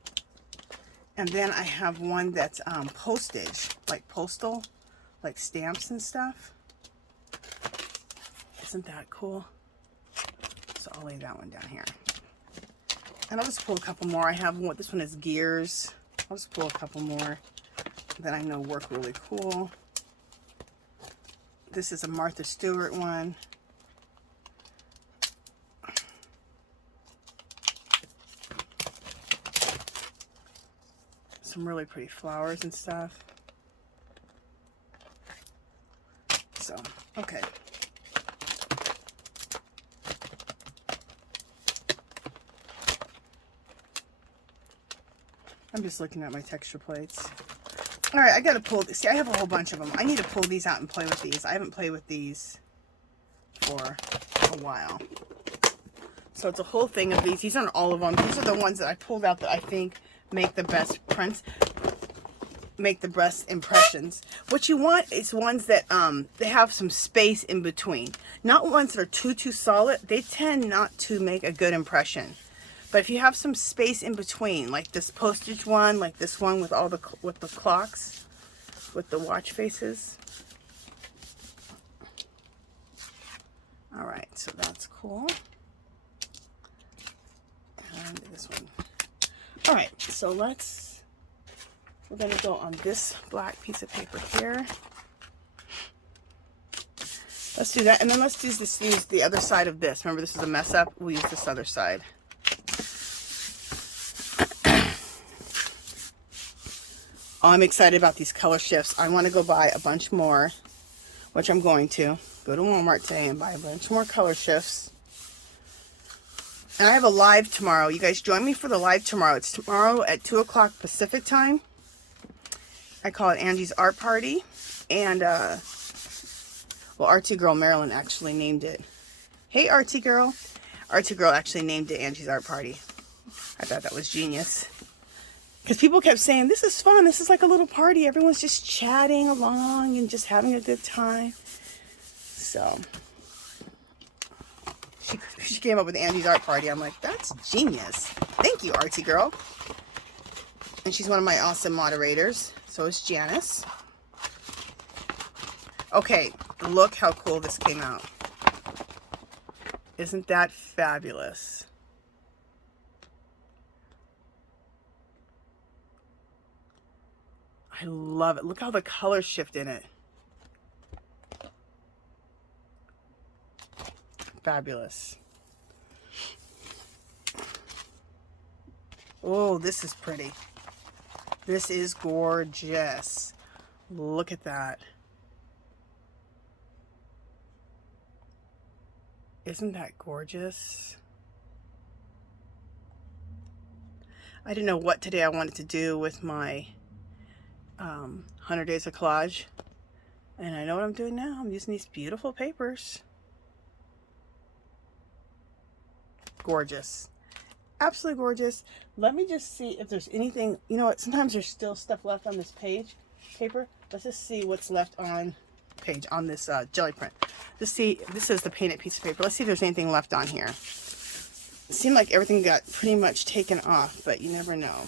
And then I have one that's postage, like postal, like stamps and stuff. Isn't that cool? So I'll lay that one down here. And I'll just pull a couple more. I have one, this one is gears. I'll just pull a couple more that I know work really cool. This is a Martha Stewart one. Some really pretty flowers and stuff. So, okay. I'm just looking at my texture plates. All right, I gotta pull, see, I have a whole bunch of them. I need to pull these out and play with these. I haven't played with these for a while. So it's a whole thing of these. These aren't all of them. These are the ones that I pulled out that I think make the best prints, make the best impressions. What you want is ones that they have some space in between. Not ones that are too solid. They tend not to make a good impression. But if you have some space in between, like this postage one, like this one with all the clocks, with the watch faces. All right, so that's cool. And this one. All right, so we're gonna go on this black piece of paper here. Let's do that, and then let's use the other side of this. Remember, this is a mess up. We'll use this other side. Oh, I'm excited about these color shifts. I want to go buy a bunch more, which I'm going to. Go to Walmart today and buy a bunch more color shifts. And I have a live tomorrow. You guys join me for the live tomorrow. It's tomorrow at 2 o'clock Pacific time. I call it Angie's Art Party. And, well, Artsy Girl Marilyn actually named it. Hey, Artsy Girl. Artsy Girl actually named it Angie's Art Party. I thought that was genius. Because people kept saying, this is fun. This is like a little party. Everyone's just chatting along and just having a good time. So, she came up with Angie's Art Party. I'm like, that's genius. Thank you, Artsy Girl. And she's one of my awesome moderators. So is Janice. Okay, look how cool this came out. Isn't that fabulous? I love it. Look how the colors shift in it. Fabulous. Oh, this is pretty. This is gorgeous. Look at that. Isn't that gorgeous? I didn't know what today I wanted to do with my 100 Days of Collage. And I know what I'm doing now. I'm using these beautiful papers. Gorgeous. Absolutely gorgeous. Let me just see if there's anything, you know what, sometimes there's still stuff left on this paper. Let's just see what's left on this jelly print. Let's see, this is the painted piece of paper. Let's see if there's anything left on here. It seemed like everything got pretty much taken off, but you never know.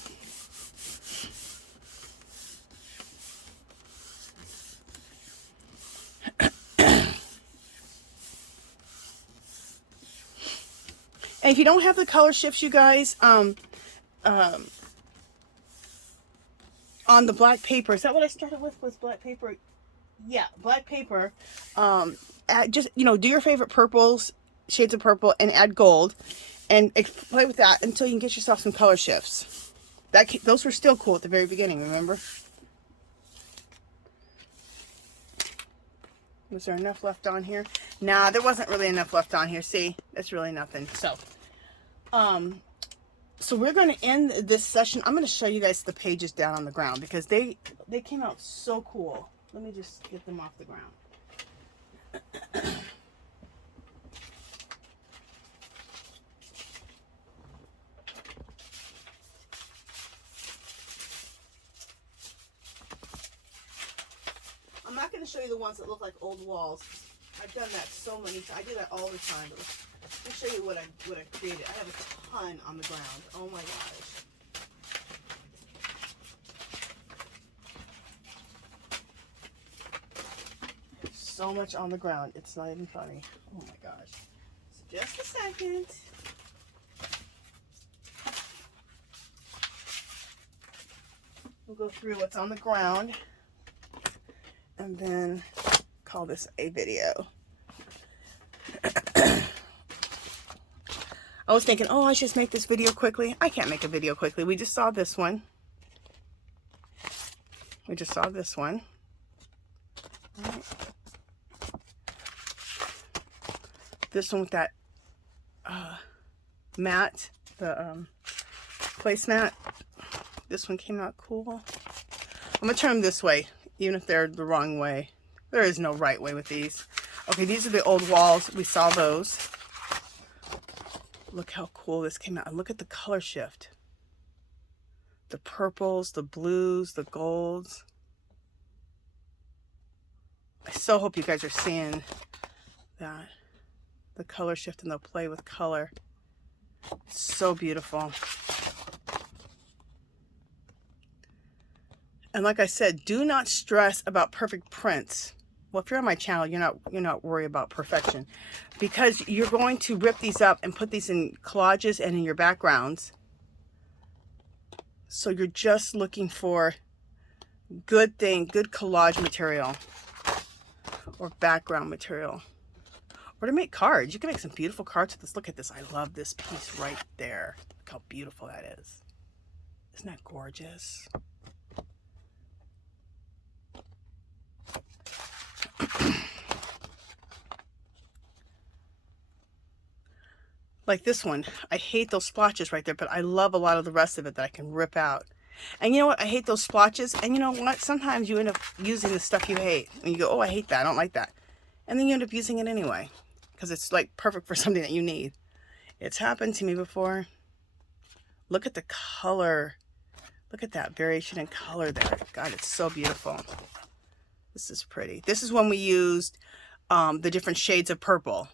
And if you don't have the color shifts, you guys, on the black paper, is that what I started with, was black paper? Yeah, black paper. Just, you know, do your favorite purples, shades of purple, and add gold, and play with that until you can get yourself some color shifts. Those were still cool at the very beginning, remember? Was there enough left on here? Nah, there wasn't really enough left on here. See, that's really nothing. So we're going to end this session. I'm going to show you guys the pages down on the ground because they came out so cool. Let me just get them off the ground. I'm not going to show you the ones that look like old walls. I've done that so many times. I do that all the time. Let me show you what I created. I have a ton on the ground. Oh my gosh. So much on the ground. It's not even funny. Oh my gosh. So just a second. We'll go through what's on the ground and then call this a video. I was thinking, oh, I should just make this video quickly. I can't make a video quickly. We just saw this one. We just saw this one. All right. This one with that mat, the placemat. This one came out cool. I'm going to turn them this way, even if they're the wrong way. There is no right way with these. Okay, these are the old walls. We saw those. Look how cool this came out. And look at the color shift. The purples, the blues, the golds. I so hope you guys are seeing that. The color shift and the play with color. So beautiful. And like I said, do not stress about perfect prints. Well, if you're on my channel, you're not worried about perfection, because you're going to rip these up and put these in collages and in your backgrounds. So you're just looking for good collage material or background material, or to make cards. You can make some beautiful cards with this. Look at this. I love this piece right there. Look how beautiful that is. Isn't that gorgeous? Like this one, I hate those splotches right there, but I love a lot of the rest of it that I can rip out. And you know what? I hate those splotches. And you know what? Sometimes you end up using the stuff you hate. And you go, oh, I hate that. I don't like that. And then you end up using it anyway. Because it's like perfect for something that you need. It's happened to me before. Look at the color. Look at that variation in color there. God, it's so beautiful. This is pretty. This is when we used the different shades of purple.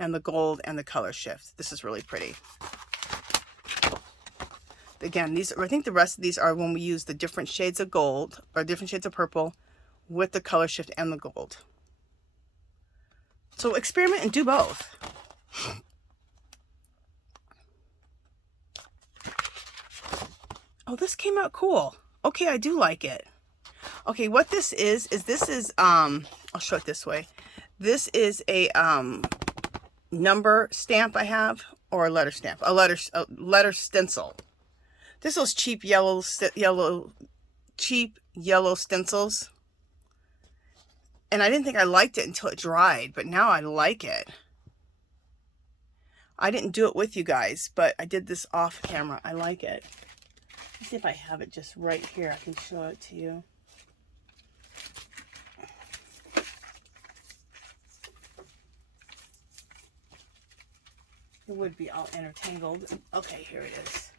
And the gold and the color shift. This is really pretty. Again, these, I think the rest of these are when we use the different shades of gold or different shades of purple with the color shift and the gold. So experiment and do both. Oh, this came out cool. Okay, I do like it. Okay, what this is I'll show it this way. This is a number stamp I have, or a letter stamp, a letter stencil. This is cheap yellow stencils. And I didn't think I liked it until it dried, but now I like it. I didn't do it with you guys, but I did this off camera. I like it. Let's see if I have it just right here. I can show it to you. It would be all intertangled. Okay, here it is.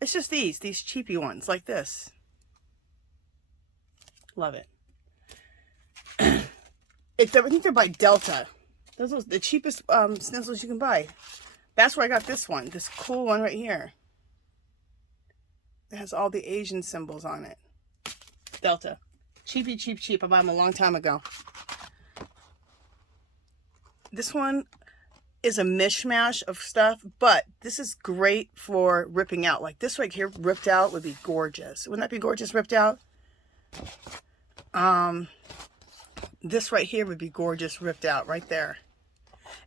It's just these cheapy ones like this. Love it. I think they're by Delta. Those are the cheapest stencils you can buy. That's where I got this one. This cool one right here. It has all the Asian symbols on it. Delta. Cheapy, cheap, cheap. I bought them a long time ago. This one is a mishmash of stuff, but this is great for ripping out. Like this right here, ripped out would be gorgeous. Wouldn't that be gorgeous, ripped out? This right here would be gorgeous, ripped out right there.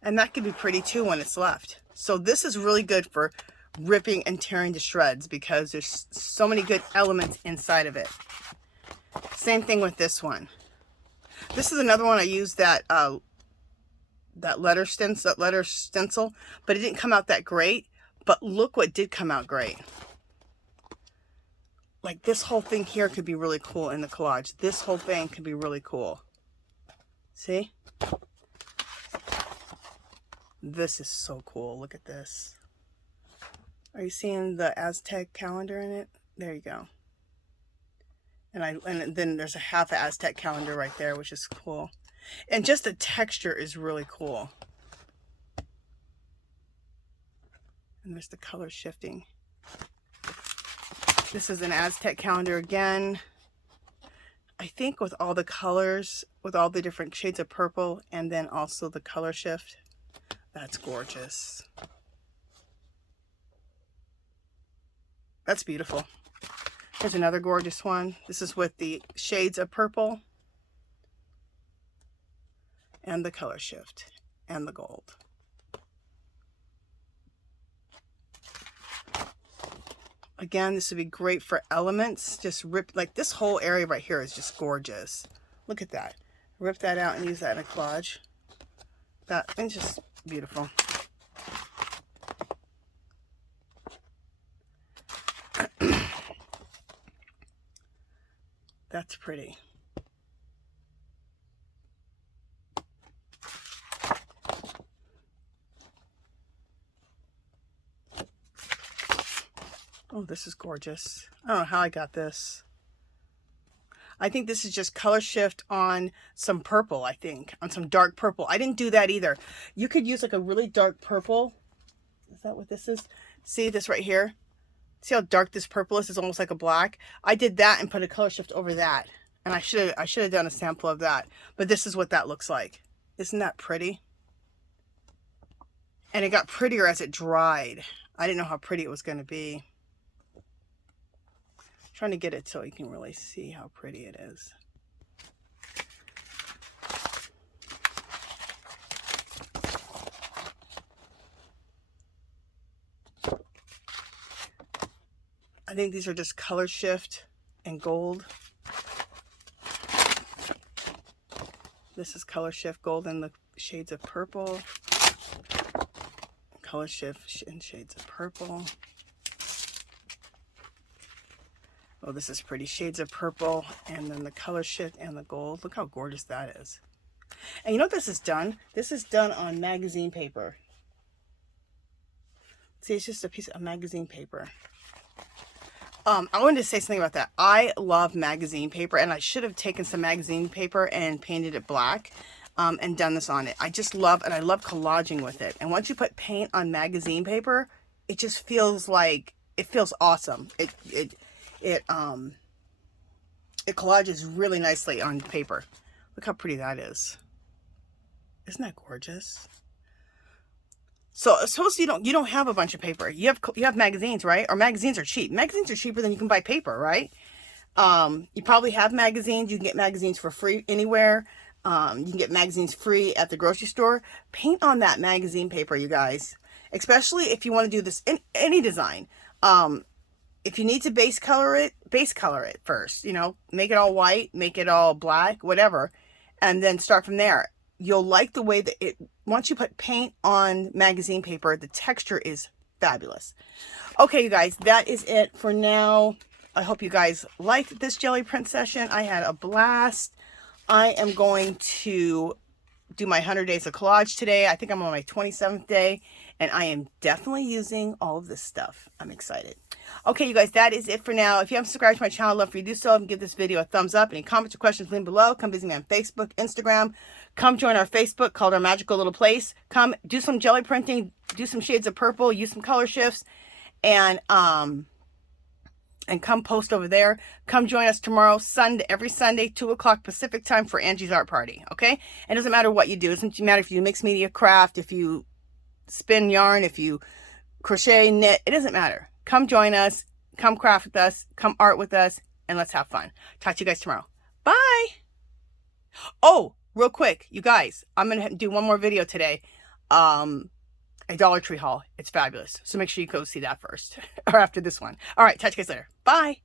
And that could be pretty too when it's left. So this is really good for ripping and tearing to shreds because there's so many good elements inside of it. Same thing with this one. This is another one I used that letter stencil, but it didn't come out that great. But look what did come out great. Like this whole thing here could be really cool in the collage. This whole thing could be really cool. See? This is so cool. Look at this. Are you seeing the Aztec calendar in it? There you go. And then there's a half Aztec calendar right there, which is cool. And just the texture is really cool. And there's the color shifting. This is an Aztec calendar again. I think with all the colors, with all the different shades of purple, and then also the color shift. That's gorgeous. That's beautiful. Here's another gorgeous one. This is with the shades of purple and the color shift and the gold. Again, this would be great for elements. Just rip, like this whole area right here is just gorgeous. Look at that. Rip that out and use that in a collage. It's just beautiful. That's pretty. Oh, this is gorgeous. I don't know how I got this. I think this is just color shift on some purple, I think. On some dark purple. I didn't do that either. You could use like a really dark purple. Is that what this is? See this right here? See how dark this purple is? It's almost like a black. I did that and put a color shift over that. And I should have done a sample of that. But this is what that looks like. Isn't that pretty? And it got prettier as it dried. I didn't know how pretty it was going to be. Trying to get it so you can really see how pretty it is. I think these are just color shift and gold. This is color shift gold in the shades of purple. color shift in shades of purple. Oh, this is pretty. Shades of purple, and then the color shift and the gold. Look how gorgeous that is. And you know what this is done? This is done on magazine paper. See, it's just a piece of magazine paper. I wanted to say something about that. I love magazine paper, and I should have taken some magazine paper and painted it black and done this on it. I just love, and I love collaging with it. And once you put paint on magazine paper, it just feels like, it feels awesome. It collages really nicely on paper. Look how pretty that is. Isn't that gorgeous? So suppose you don't have a bunch of paper. You have magazines, right? Or magazines are cheap. Magazines are cheaper than you can buy paper, right? You probably have magazines. You can get magazines for free anywhere. You can get magazines free at the grocery store. Paint on that magazine paper, you guys. Especially if you want to do this in any design. If you need to base color it first. You know, make it all white, make it all black, whatever, and then start from there. You'll like the way that once you put paint on magazine paper, the texture is fabulous. Okay, you guys, that is it for now. I hope you guys liked this jelly print session. I had a blast. I am going to do my 100 days of collage today. I think I'm on my 27th day, and I am definitely using all of this stuff. I'm excited. Okay, you guys, that is it for now. If you haven't subscribed to my channel, I'd love for you to do so. And give this video a thumbs up. Any comments or questions, leave below. Come visit me on Facebook, Instagram. Come join our Facebook called Our Magical Little Place. Come do some jelly printing, do some shades of purple, use some color shifts, and come post over there. Come join us tomorrow, every Sunday, 2 o'clock Pacific time for Angie's Art Party, okay? And it doesn't matter what you do. It doesn't matter if you mix media craft, if you spin yarn, if you crochet, knit. It doesn't matter. Come join us. Come craft with us. Come art with us. And let's have fun. Talk to you guys tomorrow. Bye! Oh, real quick, you guys. I'm going to do one more video today. A Dollar Tree haul. It's fabulous. So make sure you go see that first. Or after this one. All right. Talk to you guys later. Bye!